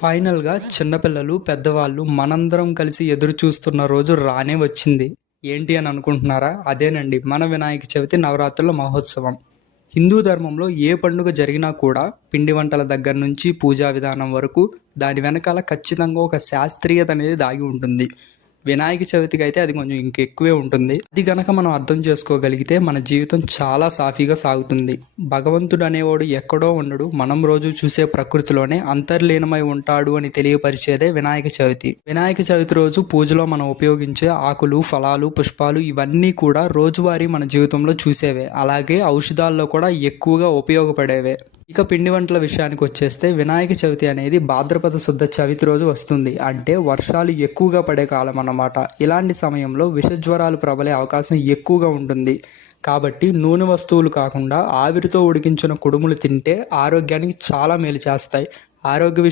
ఫైనల్‌గా చిన్నపిల్లలు, పెద్దవాళ్ళు మనందరం కలిసి ఎదురు చూస్తున్న రోజు రానే వచ్చింది. ఏంటి అని అనుకుంటున్నారా? అదేనండి మన వినాయక చవితి నవరాత్రుల మహోత్సవం. హిందూ ధర్మంలో ఏ పండుగ జరిగినా కూడా పిండి వంటల దగ్గర నుంచి పూజా విధానం వరకు దాని వెనకాల ఖచ్చితంగా ఒక శాస్త్రీయత అనేది దాగి ఉంటుంది. వినాయక చవితికి అయితే అది కొంచెం ఇంకెక్కువే ఉంటుంది. అది గనక మనం అర్థం చేసుకోగలిగితే మన జీవితం చాలా సాఫీగా సాగుతుంది. భగవంతుడు అనేవాడు ఎక్కడో ఉండడు, మనం రోజు చూసే ప్రకృతిలోనే అంతర్లీనమై ఉంటాడు అని తెలియపరిచేదే వినాయక చవితి. వినాయక చవితి రోజు పూజలో మనం ఉపయోగించే ఆకులు, ఫలాలు, పుష్పాలు ఇవన్నీ కూడా రోజువారీ మన జీవితంలో చూసేవే. అలాగే ఔషధాల్లో కూడా ఎక్కువగా ఉపయోగపడేవే. ఇక పిండి వంటల విషయానికి వచ్చేస్తే వినాయక చవితి అనేది భాద్రపద శుద్ధ చవితి రోజు వస్తుంది. అంటే వర్షాలు ఎక్కువగా పడే కాలం అన్నమాట. ఇలాంటి సమయంలో విషజ్వరాలు ప్రబలే అవకాశం ఎక్కువగా ఉంటుంది. కాబట్టి నూనె వస్తువులు కాకుండా ఆవిరితో ఉడికించిన కుడుములు తింటే ఆరోగ్యానికి చాలా మేలు చేస్తాయి. ఆరోగ్య